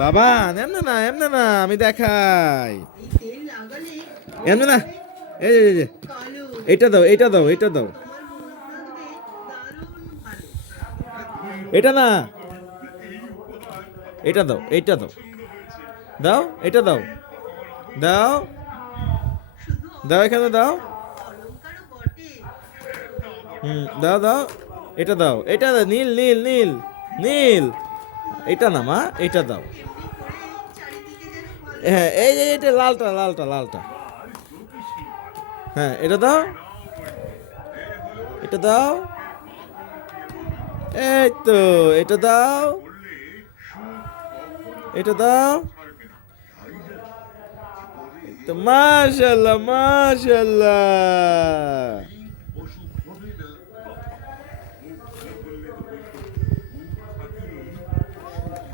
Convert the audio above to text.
বাবা এমনে না এমনে না, আমি দেখাই। এই তেল লাগালে এমনে না, এই যে, এই যে, কালো এটা দাও, এটা দাও, এটা দাও, তোমার মন থাকবে দারুণ ভালো। এটা না, এটা দাও, এটা দাও, দাও, এটা দাও, দাও, শুধু দাও, এখানে দাও, অলংকারও বটে। দাও, দাও, এটা দাও, এটা দাও, নীল নীল নীল নীল, এটা না মা, এটা দাও। এমনি করে চারিদিকে যেন ভালো হ্যাঁ, এই যে এটা লালটা, লালটা, লালটা, হ্যাঁ, এটা দাও, এটা দাও, এই তো, এটা দাও, এটা দাও, তো মাশাআল্লাহ, মাশাআল্লাহ।